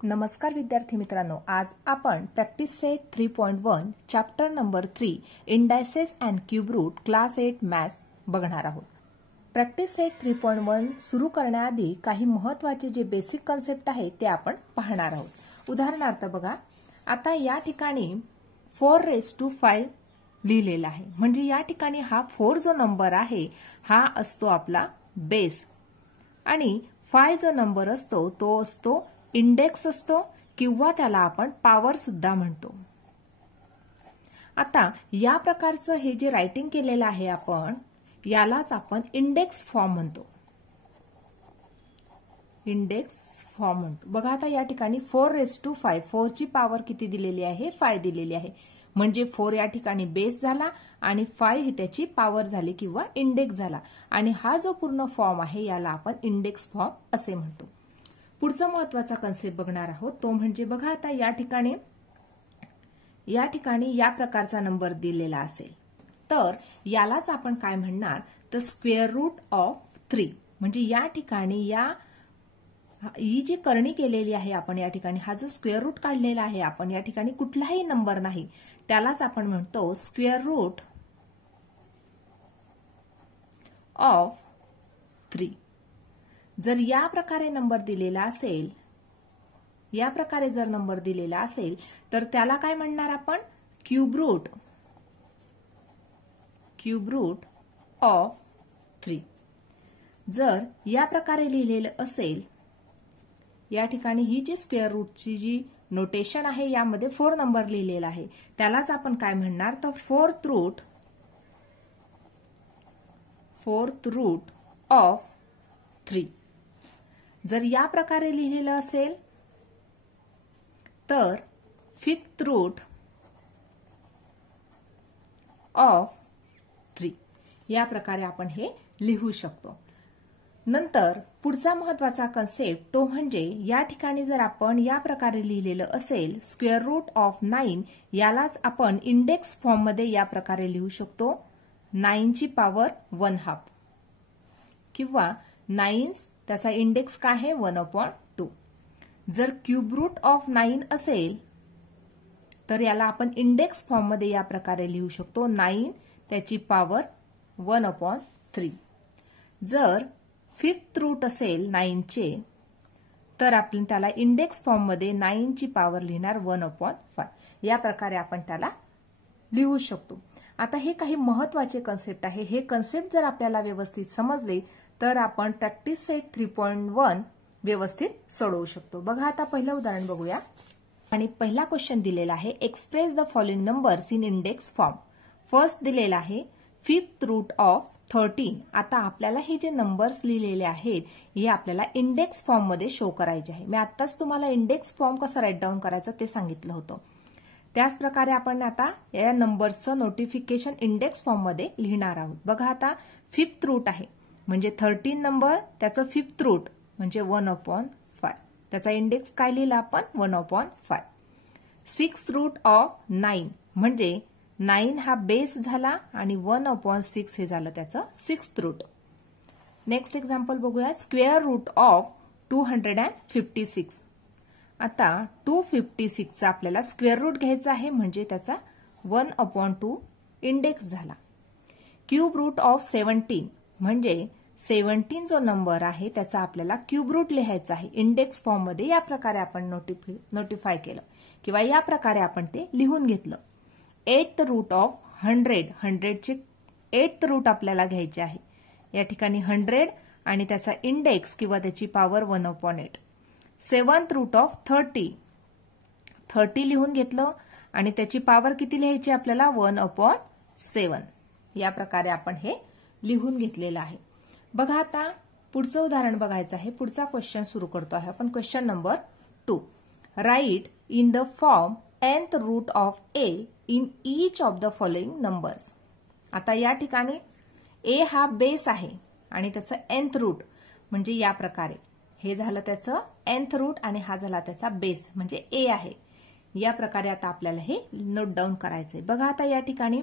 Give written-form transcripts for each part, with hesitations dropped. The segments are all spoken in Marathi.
नमस्कार विद्यार्थी मित्रांनो, आज आपण practice set 3.1 chapter number 3 indices and cube root class 8 maths बघणार आहोत। प्रॅक्टिस सेट 3.1 सुरू करण्याआधी काही महत्त्वाचे जे बेसिक कन्सेप्ट आहेत ते आपण पाहणार आहोत। उदाहरणार्थ बघा, आता या ठिकाणी 4⁵ लिहिलेला आहे, म्हणजे या ठिकाणी हा 4 जो नंबर आहे हा असतो आपला बेस आणि 5 जो नंबर असतो तो असतो इंडेक्स असतो किंवा त्याला आपण पॉवर सुद्धा म्हणतो। आता या प्रकारचं हे जे रायटिंग केलेलं आहे आपण यालाच आपण इंडेक्स फॉर्म म्हणतो। इंडेक्स फॉर्म म्हणतो। बघा आता या ठिकाणी 4⁵, 4 ची पॉवर किती दिलेली आहे? 5 दिलेली आहे, म्हणजे 4 या ठिकाणी बेस झाला आणि 5 ही त्याची पॉवर झाली किंवा इंडेक्स झाला आणि हा जो पूर्ण फॉर्म आहे याला आपण इंडेक्स फॉर्म असे म्हणतो। पुढचा महत्त्वाचा कन्सेप्ट बघणार आहोत तो म्हणजे बघा आता या ठिकाणी या प्रकारचा नंबर दिलेला असेल तर यालाच आपण काय म्हणणार तर स्क्वेअर रूट ऑफ 3, म्हणजे या ठिकाणी ही जी करणी केलेली आहे आपण या ठिकाणी हा जो स्क्वेअर रूट काढलेला आहे आपण या ठिकाणी कुठलाही नंबर नाही त्यालाच आपण म्हणतो स्क्वेअर रूट ऑफ 3। जर या प्रकारे नंबर दिलेला असेल, या प्रकारे जर नंबर दिलेला असेल तर त्याला काय म्हणणार आपण? Cube root of 3। जर या प्रकारे लिहिलेलं असेल, या ठिकाणी ही जी स्क्वेअर रूटची जी नोटेशन आहे यामध्ये 4 नंबर लिहिलेला आहे त्यालाच आपण काय म्हणणार तर फोर्थ रूट ऑफ 3। जर या प्रकारे लिहिलेलं असेल तर फिफ्थ रूट ऑफ 3 या प्रकारे आपण हे लिहू शकतो। नंतर पुढचा महत्त्वाचा कन्सेप्ट तो म्हणजे या ठिकाणी जर आपण या प्रकारे लिहिलेलं असेल स्क्वेअर रूट ऑफ 9 यालाच आपण इंडेक्स फॉर्म मध्ये या प्रकारे लिहू शकतो 9 ची पॉवर 1/2 किंवा 9 त्याचा इंडेक्स काय आहे 1/2। जर क्यूब रूट ऑफ 9 असेल तर याला आपण इंडेक्स फॉर्म मध्ये या प्रकारे लिहू शकतो 9 त्याची पॉवर 1/3। जर फिफ्थ रूट असेल 9 चे तर आपण त्याला इंडेक्स फॉर्म मध्ये 9 ची पॉवर लिहिणार 1/5। या प्रकारे आपण त्याला लिहू शकतो। आता हे काही महत्त्वाचे कन्सेप्ट आहे, हे कन्सेप्ट जर आपल्याला व्यवस्थित समजले तर आपण प्रॅक्टिस सेट 3.1 व्यवस्थित सोडवू शकतो। बघा आता पहिलं उदाहरण बघूया आणि पहिला क्वेश्चन दिलेला आहे express the following numbers in index form. First दिलेला आहे फिफ्थ रूट ऑफ 13। आता आपल्याला हे जे नंबर्स लिहिलेले आहेत हे आपल्याला इंडेक्स फॉर्म मध्ये शो करायचे आहे। मी आत्ताच तुम्हाला इंडेक्स फॉर्म कसं राईट डाऊन करायचं ते सांगितलं होतं, त्याच प्रकारे आपण आता या नंबर्सचं नोटिफिकेशन इंडेक्स फॉर्म मध्ये लिहिणार आहोत। बघा आता फिफ्थ रूट आहे म्हणजे 13 नंबर त्याचं फिफ्थ रूट म्हणजे 1/5, त्याचा इंडेक्स काय लिहिला आपण 1/5। सिक्स्थ रूट ऑफ 9 म्हणजे 9 हा बेस झाला आणि 1/6 हे झालं त्याचं सिक्स्थ रूट। नेक्स्ट एक्झाम्पल बघूया स्क्वेअर रूट ऑफ 256। आता 256 चा आपल्याला स्क्वेअर रूट घ्यायचा आहे म्हणजे त्याचा 1/2 इंडेक्स झाला। क्यूब रूट ऑफ 17 म्हणजे 17 जो नंबर आहे त्याचा आपल्याला क्यूब रूट लिहायचा आहे इंडेक्स फॉर्म मध्ये। या प्रकारे आपण नोटिफाय केलं किंवा या प्रकारे आपण ते लिहून घेतलं। एट्थ रूट ऑफ 100 चे 8th रूट आपल्याला घ्यायचे आहे, या ठिकाणी 100 आणि त्याचा इंडेक्स किंवा त्याची पॉवर 1/8। सेवन्थ रूट ऑफ 30 लिहून घेतलं आणि त्याची पॉवर किती लिहायची आपल्याला 1/7। या प्रकारे आपण हे लिहून घेतलेलं आहे। बघा आता पुढचं उदाहरण बघायचं आहे। पुढचा क्वेश्चन सुरू करतो आहे आपण question number 2। Right in the form nth root of a in each of the following numbers. आता या ठिकाणी a हा बेस आहे आणि त्याचं nth रूट म्हणजे या प्रकारे हे झालं त्याचं nth रूट आणि हा झाला त्याचा बेस म्हणजे a आहे। या प्रकारे आता आपल्याला हे नोट डाऊन करायचंय। बघा आता या ठिकाणी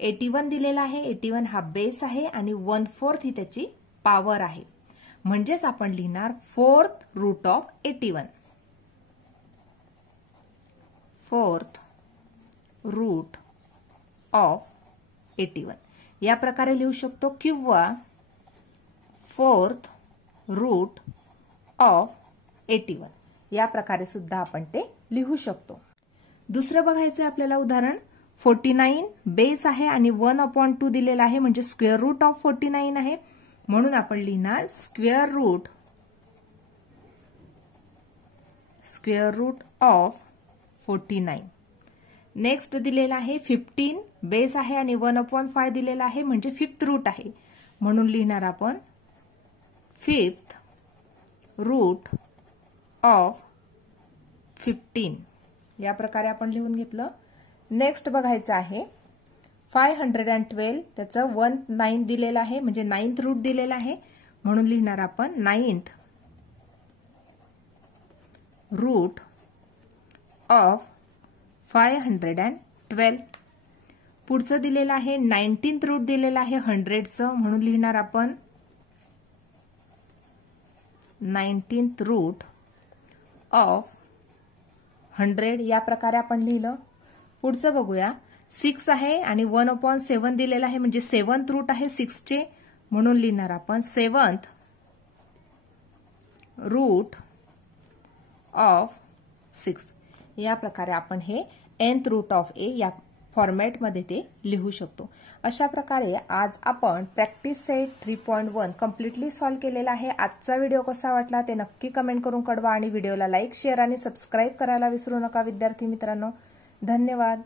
81 दिलेला आहे, 81 हा बेस आहे आणि 1/4 ही त्याची पॉवर आहे, म्हणजेच आपण लिहिणार fourth root of 81। 4th root of 81 या प्रकारे लिहू शकतो किंवा 4th रूट ऑफ 81 या प्रकारे सुद्धा आपण ते लिहू शकतो। दुसरं बघायचं आपल्याला उदाहरण 49 बेस आहे आणि 1/2 दिलेला आहे म्हणजे स्क्वेअर रूट ऑफ 49 आहे म्हणून आपण लिहिणार स्क्वेअर रूट ऑफ 49। नेक्स्ट दिलेला आहे 15 बेस आहे आणि 1/5 दिलेला आहे म्हणजे 5th रूट आहे म्हणून लिहिणार आपण 5th रूट ऑफ 15 या प्रकारे आपण लिहून घेतलं। नेक्स्ट बघायचं आहे 512 त्याचं 19 दिलेलं आहे म्हणजे 9th रूट दिलेला आहे म्हणून लिहिणार आपण 9th रूट ऑफ 512। पुढचं दिलेलं आहे 19th रूट दिलेलं आहे 100चं म्हणून लिहिणार आपण 19th रूट ऑफ 100 या प्रकारे आपण लिहिलं। पुढचं बघूया 6 आहे आणि 1/7 दिलेला आहे म्हणजे 7th रूट आहे 6चे म्हणून लिहिणार आपण 7th रूट ऑफ 6 या प्रकारे आपण हे nth रूट ऑफ a या फॉर्मॅटमध्ये ते लिहू शकतो। अशा प्रकारे आज आपण प्रॅक्टिस सेट 3.1 कम्प्लिटली सॉल्व्ह केलेला आहे। आजचा व्हिडिओ कसा वाटला ते नक्की कमेंट करून कळवा आणि व्हिडिओला लाईक शेअर आणि सबस्क्राईब करायला विसरू नका विद्यार्थी मित्रांनो। धन्यवाद।